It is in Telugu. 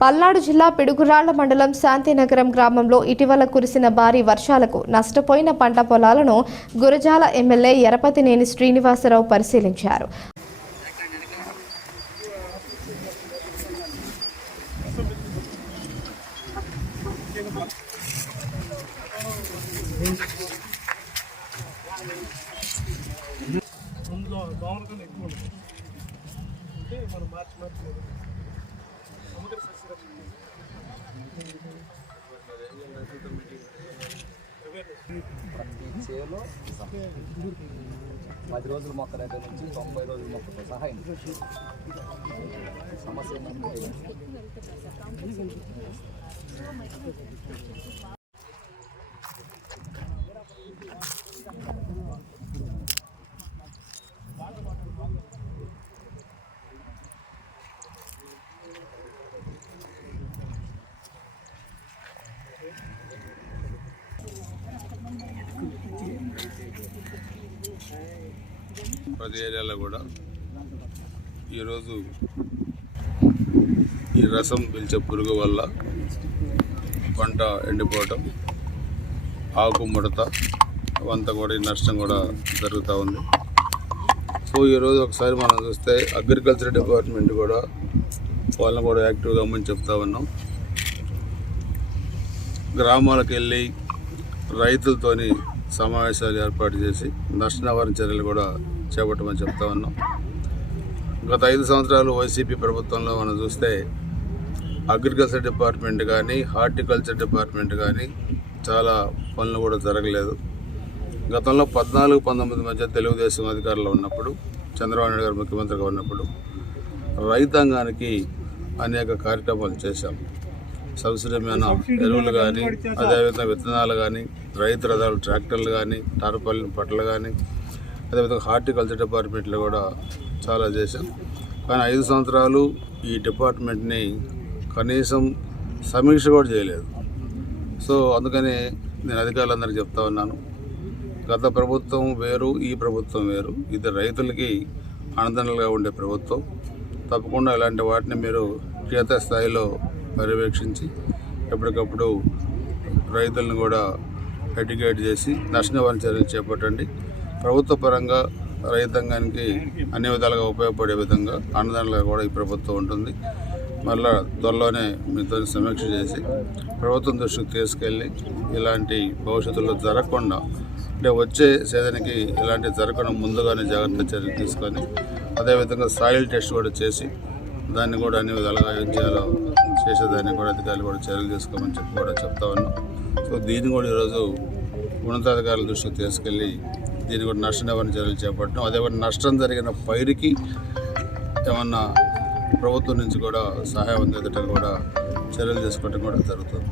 పల్నాడు జిల్లా పిడుగురాళ్ళ మండలం శాంతినగరం గ్రామంలో ఇటీవల కురిసిన భారీ వర్షాలకు నష్టపోయిన పంట పొలాలను గురజాల ఎమ్మెల్యే ఎరపతినేని శ్రీనివాసరావు పరిశీలించారు. అంటే మనం మార్చి మార్చి ప్రతి పది రోజుల మొక్క దగ్గర నుంచి తొంభై రోజుల మొక్కతో సహాయం సమస్య ప్రతి ఏరియాలో కూడా ఈరోజు ఈ రసం పిలిచే పురుగు వల్ల పంట ఎండిపోవటం ఆకు ముడత అంతా కూడా ఈ నష్టం కూడా జరుగుతూ ఉంది. సో ఈరోజు ఒకసారి మనం చూస్తే అగ్రికల్చర్ డిపార్ట్మెంట్ కూడా వాళ్ళని కూడా యాక్టివ్గా అమ్మని చెప్తా ఉన్నాం. గ్రామాలకు వెళ్ళి రైతులతోని సమావేశాలు ఏర్పాటు చేసి నష్ట నివారణ చర్యలు కూడా చేపట్టమని చెప్తా ఉన్నాం. గత ఐదు సంవత్సరాలు వైసీపీ ప్రభుత్వంలో మనం చూస్తే అగ్రికల్చర్ డిపార్ట్మెంట్ కానీ హార్టికల్చర్ డిపార్ట్మెంట్ కానీ చాలా పనులు కూడా జరగలేదు. గతంలో పద్నాలుగు పంతొమ్మిది మధ్య తెలుగుదేశం అధికారంలో ఉన్నప్పుడు చంద్రబాబు నాయుడు గారు ముఖ్యమంత్రిగా ఉన్నప్పుడు రైతాంగానికి అనేక కార్యక్రమాలు చేశాం. సబ్సిడీమైన ఎరువులు కానీ అదేవిధంగా విత్తనాలు కానీ రైతు రథాలు ట్రాక్టర్లు కానీ టార్పల్లి పట్టలు కానీ అదేవిధంగా హార్టికల్చర్ డిపార్ట్మెంట్లో కూడా చాలా చేశాం. కానీ ఐదు సంవత్సరాలు ఈ డిపార్ట్మెంట్ని కనీసం సమీక్ష కూడా చేయలేదు. సో అందుకని నేను అధికారులందరికీ చెప్తా ఉన్నాను. గత ప్రభుత్వం వేరు ఈ ప్రభుత్వం వేరు. ఇది రైతులకి అనదండలుగా ఉండే ప్రభుత్వం. తప్పకుండా ఇలాంటి వాటిని మీరు క్షేత్రస్థాయిలో పర్యవేక్షించి ఎప్పటికప్పుడు రైతులను కూడా ఎడ్యుకేట్ చేసి నష్ట చర్యలు చేపట్టండి. ప్రభుత్వ పరంగా రైతాంగానికి అన్ని విధాలుగా ఉపయోగపడే విధంగా ఆనందంగా కూడా ఈ ప్రభుత్వం ఉంటుంది. మళ్ళా త్వరలోనే మీతో సమీక్ష చేసి ప్రభుత్వం దృష్టికి తీసుకెళ్ళి ఇలాంటి భవిష్యత్తులో జరగకుండా అంటే వచ్చే సీజన్కి ఇలాంటి జరగకుండా ముందుగానే జాగ్రత్త చర్యలు తీసుకొని అదేవిధంగా సాయిల్ టెస్ట్ కూడా చేసి దాన్ని కూడా అన్ని విధాలుగా ఏం చేయాలో చేసేదాన్ని కూడా అధికారులు కూడా చర్యలు తీసుకోమని చెప్పి కూడా చెప్తా ఉన్నాం. సో దీన్ని కూడా ఈరోజు ఉన్నతాధికారుల దృష్టికి తీసుకెళ్ళి దీన్ని కూడా నష్ట నివారణ చర్యలు చేపట్టడం అదేవిధంగా నష్టం జరిగిన పైరుకి ఏమన్నా ప్రభుత్వం నుంచి కూడా సహాయం అందేటట్టు కూడా చర్యలు తీసుకోవడం కూడా జరుగుతుంది.